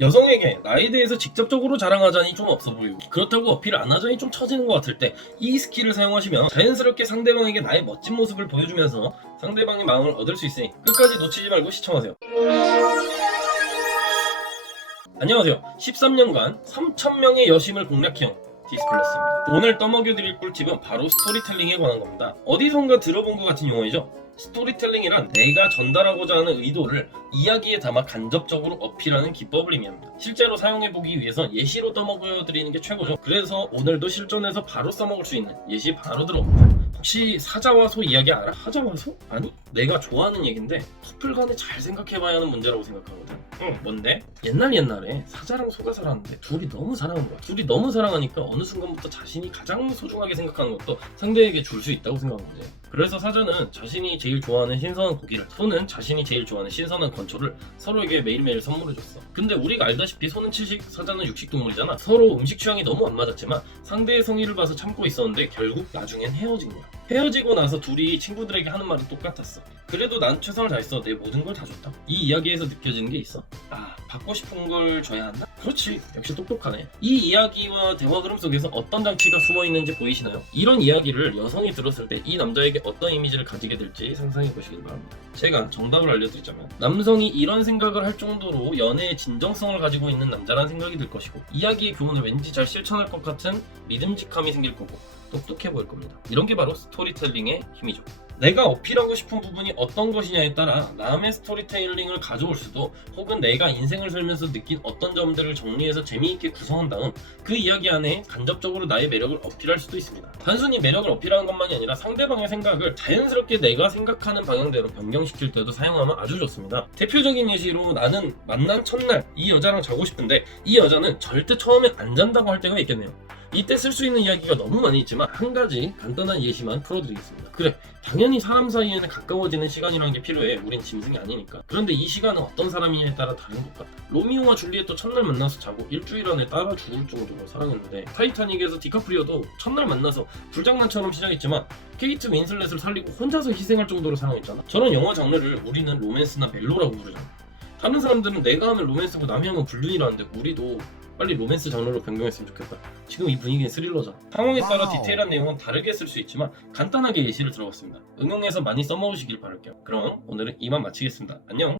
여성에게 나에 대해서 직접적으로 자랑하자니 좀 없어 보이고 그렇다고 어필 안 하자니 좀 처지는 것 같을 때 이 스킬을 사용하시면 자연스럽게 상대방에게 나의 멋진 모습을 보여주면서 상대방의 마음을 얻을 수 있으니 끝까지 놓치지 말고 시청하세요. 안녕하세요. 13년간 3,000명의 여심을 공략해온 디스플러스입니다. 오늘 떠먹여드릴 꿀팁은 바로 스토리텔링에 관한 겁니다. 어디선가 들어본 것 같은 용어이죠? 스토리텔링이란 내가 전달하고자 하는 의도를 이야기에 담아 간접적으로 어필하는 기법을 의미합니다. 실제로 사용해보기 위해서 예시로 떠먹여드리는 게 최고죠. 그래서 오늘도 실전에서 바로 써먹을 수 있는 예시 바로 들어옵니다. 혹시 사자와 소 이야기 알아? 사자와 소? 아니? 내가 좋아하는 얘기인데 커플 간에 잘 생각해봐야 하는 문제라고 생각하거든. 응, 뭔데? 옛날 옛날에 사자랑 소가 살았는데 둘이 너무 사랑한 거야. 둘이 너무 사랑하니까 어느 순간부터 자신이 가장 소중하게 생각하는 것도 상대에게 줄 수 있다고 생각한 거지. 그래서 사자는 자신이 제일 좋아하는 신선한 고기를, 소는 자신이 제일 좋아하는 신선한 건초를 서로에게 매일매일 선물해줬어. 근데 우리가 알다시피 소는 칠식, 사자는 육식 동물이잖아. 서로 음식 취향이 너무 안 맞았지만 상대의 성의를 봐서 참고 있었는데 결국 나중엔 헤어진 거야. 헤어지고 나서 둘이 친구들에게 하는 말은 똑같았어. 그래도 난 최선을 다했어. 내 모든 걸 다 줬다. 이 이야기에서 느껴지는 게 있어. 아, 받고 싶은 걸 줘야 한다? 그렇지. 역시 똑똑하네. 이 이야기와 대화 흐름 속에서 어떤 장치가 숨어 있는지 보이시나요? 이런 이야기를 여성이 들었을 때 이 남자에게 어떤 이미지를 가지게 될지 상상해 보시길 바랍니다. 제가 정답을 알려드리자면 남성이 이런 생각을 할 정도로 연애의 진정성을 가지고 있는 남자란 생각이 들 것이고 이야기의 교훈을 왠지 잘 실천할 것 같은 믿음직함이 생길 거고 똑똑해 보일 겁니다. 이런 게 바로 스토리텔링의 힘이죠. 내가 어필하고 싶은 부분이 어떤 것이냐에 따라 남의 스토리텔링을 가져올 수도 혹은 내가 인생을 살면서 느낀 어떤 점들을 정리해서 재미있게 구성한 다음 그 이야기 안에 간접적으로 나의 매력을 어필할 수도 있습니다. 단순히 매력을 어필하는 것만이 아니라 상대방의 생각을 자연스럽게 내가 생각하는 방향대로 변경시킬 때도 사용하면 아주 좋습니다. 대표적인 예시로 나는 만난 첫날 이 여자랑 자고 싶은데 이 여자는 절대 처음에 안 잔다고 할 때가 있겠네요. 이때 쓸 수 있는 이야기가 너무 많이 있지만 한 가지 간단한 예시만 풀어드리겠습니다. 그래, 당연히 사람 사이에는 가까워지는 시간이라는 게 필요해. 우린 짐승이 아니니까. 그런데 이 시간은 어떤 사람이냐에 따라 다른 것 같다. 로미오와 줄리엣도 첫날 만나서 자고 일주일 안에 따라 죽을 정도로 사랑했는데 타이타닉에서 디카프리오도 첫날 만나서 불장난처럼 시작했지만 케이트 윈슬렛을 살리고 혼자서 희생할 정도로 사랑했잖아. 저런 영화 장르를 우리는 로맨스나 멜로라고 부르잖아. 다른 사람들은 내가 하면 로맨스고 남이 하면 불륜이라는데 우리도 빨리 로맨스 장르로 변경했으면 좋겠다. 지금 이 분위기는 스릴러잖아. 상황에 따라 와우. 디테일한 내용은 다르게 쓸 수 있지만 간단하게 예시를 들어봤습니다. 응용해서 많이 써먹으시길 바랄게요. 그럼 오늘은 이만 마치겠습니다. 안녕.